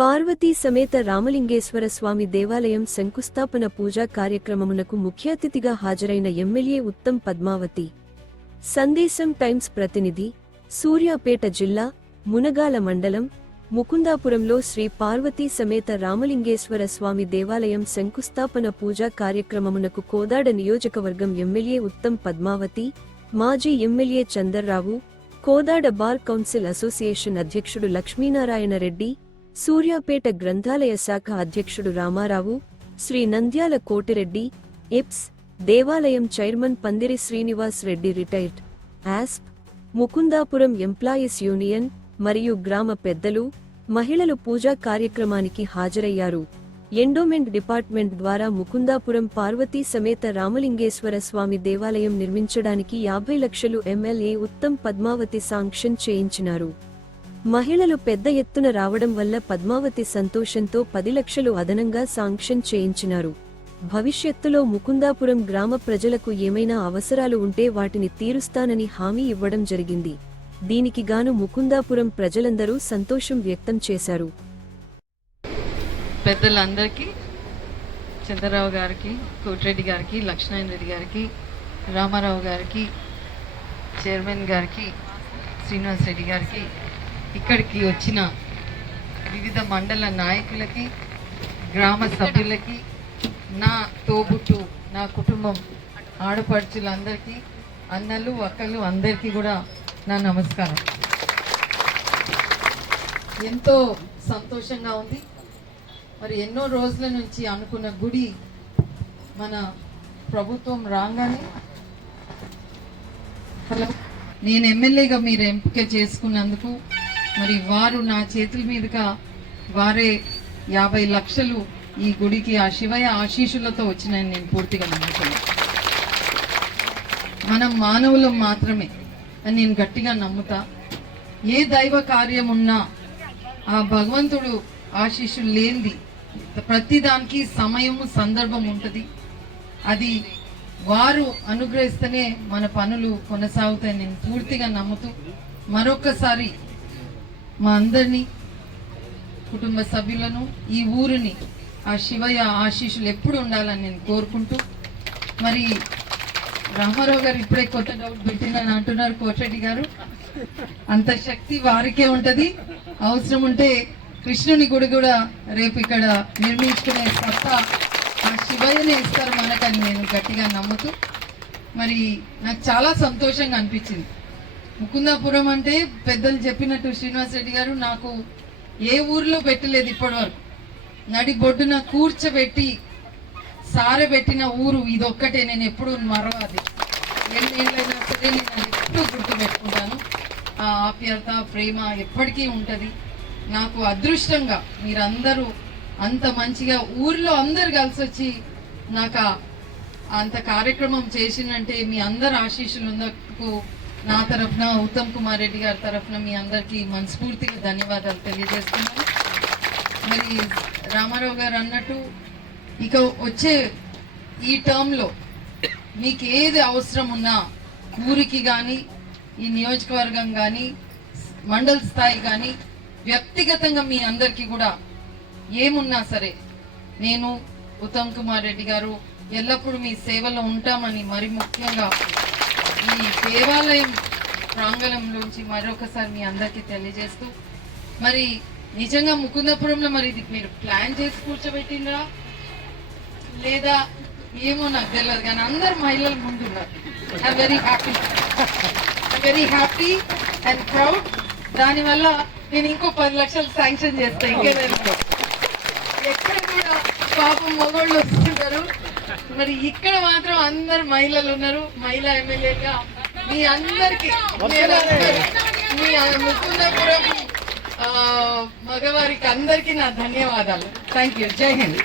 పార్వతీ సమేత రామలింగేశ్వర స్వామి దేవాలయం శంకుస్థాపన పూజా కార్యక్రమమునకు ముఖ్య అతిథిగా హాజరైన ఎమ్మెల్యే ఉత్తమ్ పద్మావతి. సందేశం టైమ్స్ ప్రతినిధి సూర్యాపేట జిల్లా మునగాల మండలం ముకుందాపురంలో శ్రీ పార్వతీ సమేత రామలింగేశ్వర స్వామి దేవాలయం శంకుస్థాపన పూజా కార్యక్రమమునకు కోదాడ నియోజకవర్గం ఎమ్మెల్యే ఉత్తమ్ పద్మావతి మాజీ MLA Chandar Rao Kodada bar council association అధ్యక్షుడు లక్ష్మీనారాయణ రెడ్డి సూర్యాపేట గ్రంథాలయ శాఖ అధ్యక్షుడు రామారావు శ్రీ నంద్యాల కోటిరెడ్డి ఎప్స్ దేవాలయం chairman Pandiri Srinivas Reddy retired ASP Mukundapuram employees union మరియు గ్రామ పెద్దలు మహిళలు పూజా కార్యక్రమానికి హాజరయ్యారు. ఎండోమెంట్ డిపార్ట్మెంట్ ద్వారా ముకుందాపురం పార్వతీ సమేత రామలింగేశ్వర స్వామి దేవాలయం నిర్మించడానికి యాభై లక్షలు ఎమ్మెల్యే ఉత్తమ్ పద్మావతి సాంక్షన్ చేయించినారు. మహిళలు పెద్ద ఎత్తున రావడం వల్ల పద్మావతి సంతోషంతో పది లక్షలు అదనంగా శాంక్షన్ చేయించినారు. భవిష్యత్తులో ముకుందాపురం గ్రామ ప్రజలకు ఏమైనా అవసరాలు ఉంటే వాటిని తీరుస్తానని హామీ ఇవ్వడం జరిగింది. దీనికి గాను ముకుందాపురం ప్రజలందరూ సంతోషం వ్యక్తం చేశారు. పెద్దలందరికీ చంద్రరావు గారికి కోటిరెడ్డి గారికి లక్ష్మణ రెడ్డి గారికి రామారావు గారికి చైర్మన్ గారికి శ్రీనివాస్ రెడ్డి గారికి ఇక్కడికి వచ్చిన వివిధ మండల నాయకులకి గ్రామ సభ్యులకి నా తోబుట్టు నా కుటుంబం ఆడపడుచులందరికీ అన్నలు అక్కలు అందరికీ కూడా నా నమస్కారం. ఎంతో సంతోషంగా ఉంది. మరి ఎన్నో రోజుల నుంచి అనుకున్న గుడి మన ప్రభుత్వం రాగానే హలో నేను ఎమ్మెల్యేగా మీరు ఎంపిక చేసుకున్నందుకు మరి వారు నా చేతుల మీదుగా వారే యాభై లక్షలు ఈ గుడికి ఆ శివయ ఆశీషులతో వచ్చినాయని నేను పూర్తిగా నమ్ముతున్నాను. మనం మానవులం మాత్రమే అని నేను గట్టిగా నమ్ముతా. ఏ దైవ కార్యం ఉన్నా ఆ భగవంతుడు ఆశీస్సులు లేనిది ప్రతి దానికి సమయము సందర్భం ఉంటుంది. అది వారు అనుగ్రహిస్తేనే మన పనులు కొనసాగుతాయి నేను పూర్తిగా నమ్ముతూ మరొకసారి మా అందరినీ కుటుంబ సభ్యులను ఈ ఊరిని ఆ శివయ్య ఆశీస్సులు ఎప్పుడు ఉండాలని నేను కోరుకుంటూ మరి రామారావు గారు ఇప్పుడే కొత్త డౌట్ పెట్టినని అంటున్నారు కోటరెడ్డి గారు. అంత శక్తి వారికే ఉంటుంది. అవసరం ఉంటే కృష్ణుని గుడి కూడా రేపు ఇక్కడ నిర్మించుకునే సత్తా ఆ శివయ్యనే ఇస్తారు మనకని నేను గట్టిగా నమ్ముతూ మరి నాకు చాలా సంతోషంగా అనిపించింది. ముకుందాపురం అంటే పెద్దలు చెప్పినట్టు శ్రీనివాస్ రెడ్డి గారు నాకు ఏ ఊర్లో పెట్టలేదు ఇప్పటివరకు. నడి బొడ్డున కూర్చోబెట్టి సారబెట్టిన ఊరు ఇదొక్కటే నేను ఎప్పుడు మరవది. ఎన్నేళ్ళైనా సరే నేను అది ఎప్పుడు గుర్తుపెట్టుకుంటాను. ఆ ఆప్యాయత ప్రేమ ఎప్పటికీ ఉంటుంది. నాకు అదృష్టంగా మీరందరూ అంత మంచిగా ఊర్లో అందరు కలిసి వచ్చి నాకు అంత కార్యక్రమం చేసిందంటే మీ అందరు ఆశీస్సులు ఉన్నందుకు నా తరఫున ఉత్తమ్ కుమార్ రెడ్డి గారి తరఫున మీ అందరికీ మనస్ఫూర్తిగా ధన్యవాదాలు తెలియజేస్తున్నాను. మరి రామారావు గారు అన్నట్టు ఇక వచ్చే ఈ టర్మ్లో మీకు ఏది అవసరం ఉన్నా ఊరికి కానీ ఈ నియోజకవర్గం కానీ మండల స్థాయి కానీ వ్యక్తిగతంగా మీ అందరికీ కూడా ఏమున్నా సరే నేను ఉత్తమ్ కుమార్ రెడ్డి గారు ఎల్లప్పుడూ మీ సేవలో ఉంటామని మరి ముఖ్యంగా ఈ దేవాలయం ప్రాంగణంలోంచి మరొకసారి మీ అందరికీ తెలియజేస్తూ మరి నిజంగా ముకుందపురంలో మరి ఇది మీరు ప్లాన్ చేసి కూర్చోబెట్టిండ్రా? లేదా ఏమో నాకు తెలియదు కానీ అందరు మహిళలు ముందున్నారు. I very happy very happy and proud దానివల్ల నేను ఇంకో పది లక్షలు శాంక్షన్ చేస్తాను ఇంకేదైనా. ఎక్కడ కూడా పాపం మొగోళ్ళు వస్తుంటారు మరి ఇక్కడ మాత్రం అందరు మహిళలు ఉన్నారు. మహిళా ఎమ్మెల్యేగా మీ అందరికి మీ ముకుందాపురం మగవారికి అందరికీ నా ధన్యవాదాలు. థ్యాంక్ యూ జై హింద్.